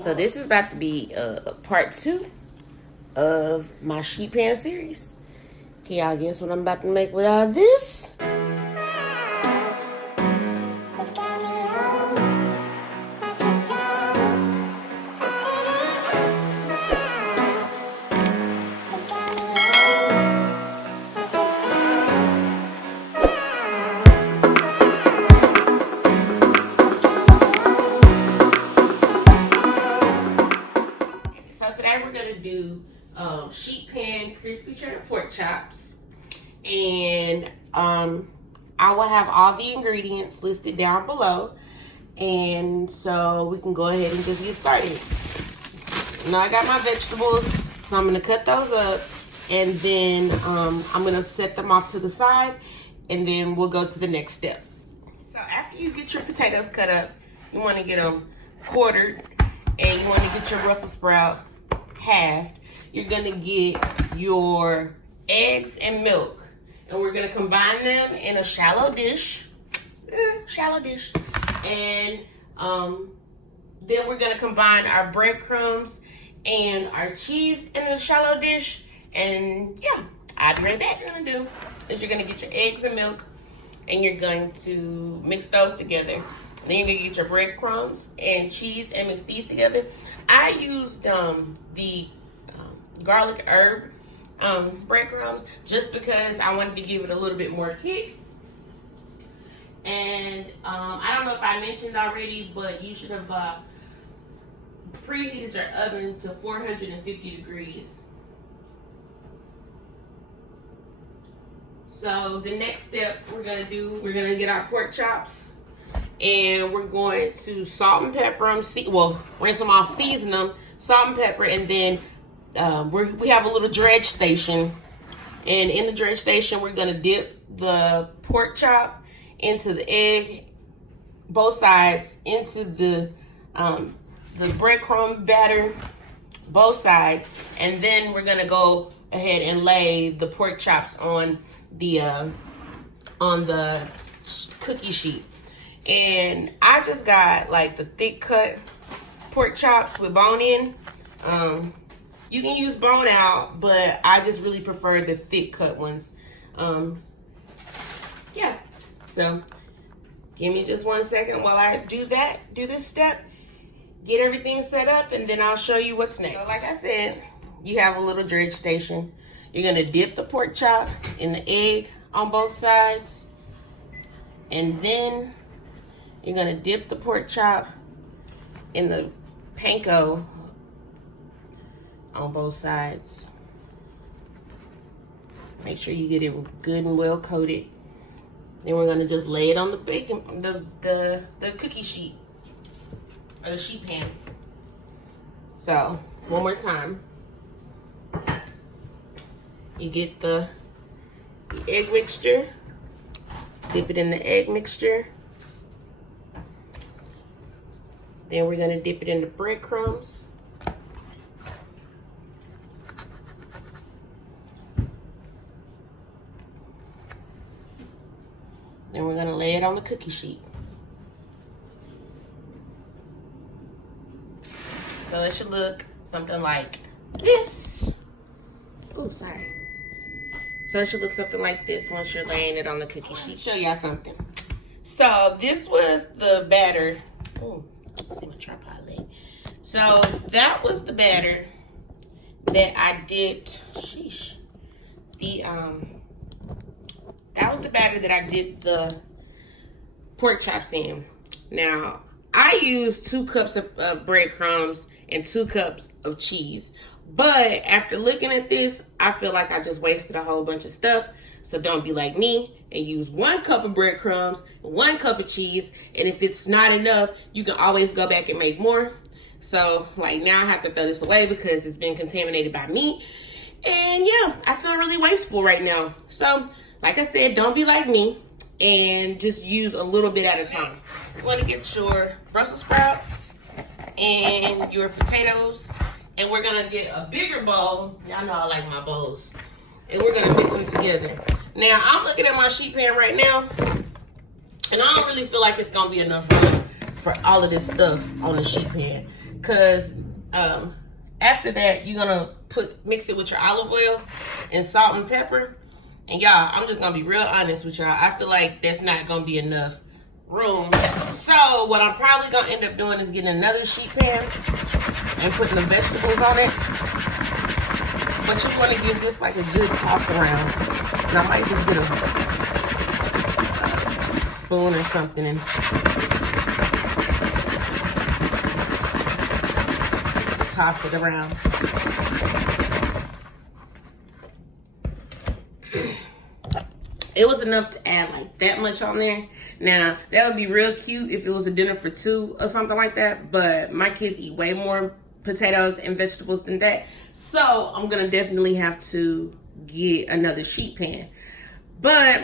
So this is about to be part 2 of my sheet pan series. Can y'all guess what I'm about to make with all this? Today we're gonna do sheet pan crispy cheddar pork chops, and I will have all the ingredients listed down below, and so we can go ahead and just get started. Now I got my vegetables, so I'm gonna cut those up, and then I'm gonna set them off to the side, and then we'll go to the next step. So after you get your potatoes cut up, you want to get them quartered, and you want to get your Brussels sprout halved. You're gonna get your eggs and milk, and we're gonna combine them in a shallow dish, and then we're gonna combine our breadcrumbs and our cheese in a shallow dish, and yeah, I'll be right back. What you're gonna do is you're gonna get your eggs and milk, and you're going to mix those together. Then you're gonna get your breadcrumbs and cheese and mix these together. I used the garlic herb breadcrumbs just because I wanted to give it a little bit more kick. And I don't know if I mentioned already, but you should have preheated your oven to 450 degrees. So the next step we're gonna get our pork chops, and we're going to salt and pepper them, rinse them off, season them, salt and pepper, and then we have a little dredge station, and in the dredge station we're gonna dip the pork chop into the egg, both sides, into the breadcrumb batter, both sides, and then we're gonna go ahead and lay the pork chops on the cookie sheet. And I just got like the thick cut pork chops with bone in. You can use bone out, but I just really prefer the thick cut ones. Yeah, so give me just 1 second while I do this step, get everything set up, and then I'll show you what's next. So like I said, you have a little dredge station. You're gonna dip the pork chop in the egg on both sides, and then you're gonna dip the pork chop in the panko on both sides. Make sure you get it good and well coated. Then we're gonna just lay it on the the cookie sheet, or the sheet pan. So one more time. You get the egg mixture, dip it in the egg mixture. Then we're gonna dip it in the breadcrumbs. Then we're gonna lay it on the cookie sheet. So it should look something like this. Oh, sorry. So it should look something like this once you're laying it on the cookie sheet. Show y'all something. So this was the batter. Oh, let's see my tripod leg. So that was the batter that I dipped. Sheesh. That was the batter that I dipped the pork chops in. Now I used 2 cups of breadcrumbs and 2 cups of cheese. But after looking at this, I feel like I just wasted a whole bunch of stuff. So don't be like me and use 1 cup of breadcrumbs, 1 cup of cheese. And if it's not enough, you can always go back and make more. So like now I have to throw this away because it's been contaminated by me. And yeah, I feel really wasteful right now. So like I said, don't be like me and just use a little bit at a time. You want to get your Brussels sprouts and your potatoes. And we're gonna get a bigger bowl. Y'all know I like my bowls. And we're gonna mix them together. Now, I'm looking at my sheet pan right now, and I don't really feel like it's gonna be enough room for all of this stuff on the sheet pan. because after that you're gonna mix it with your olive oil and salt and pepper. And y'all, I'm just gonna be real honest with y'all. I feel like that's not gonna be enough room. So what I'm probably gonna end up doing is getting another sheet pan and putting the vegetables on it. But you want to give this like a good toss around. And I might just get a spoon or something and toss it around. It was enough to add like that much on there. Now, that would be real cute if it was a dinner for two or something like that. But my kids eat way more potatoes and vegetables than that. So, I'm going to definitely have to get another sheet pan. But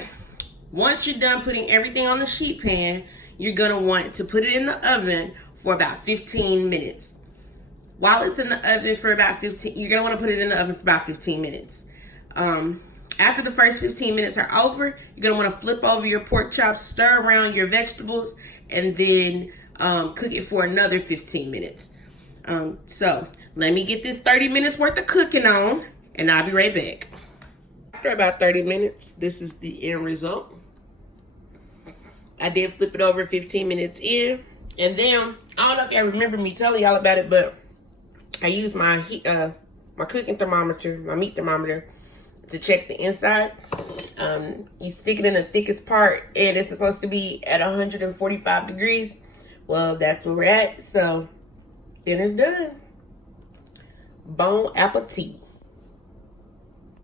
once you're done putting everything on the sheet pan, you're going to want to put it in the oven for about 15 minutes. While it's in the oven for about 15, you're going to want to put it in the oven for about 15 minutes. After the first 15 minutes are over, you're going to want to flip over your pork chops, stir around your vegetables, and then cook it for another 15 minutes. So, let me get this 30 minutes worth of cooking on, and I'll be right back. After about 30 minutes, this is the end result. I did flip it over 15 minutes in, and then, I don't know if y'all remember me telling y'all about it, but I used my my cooking thermometer, my meat thermometer, to check the inside. You stick it in the thickest part, and it's supposed to be at 145 degrees. Well, that's where we're at. So, dinner's done. Bon appetit.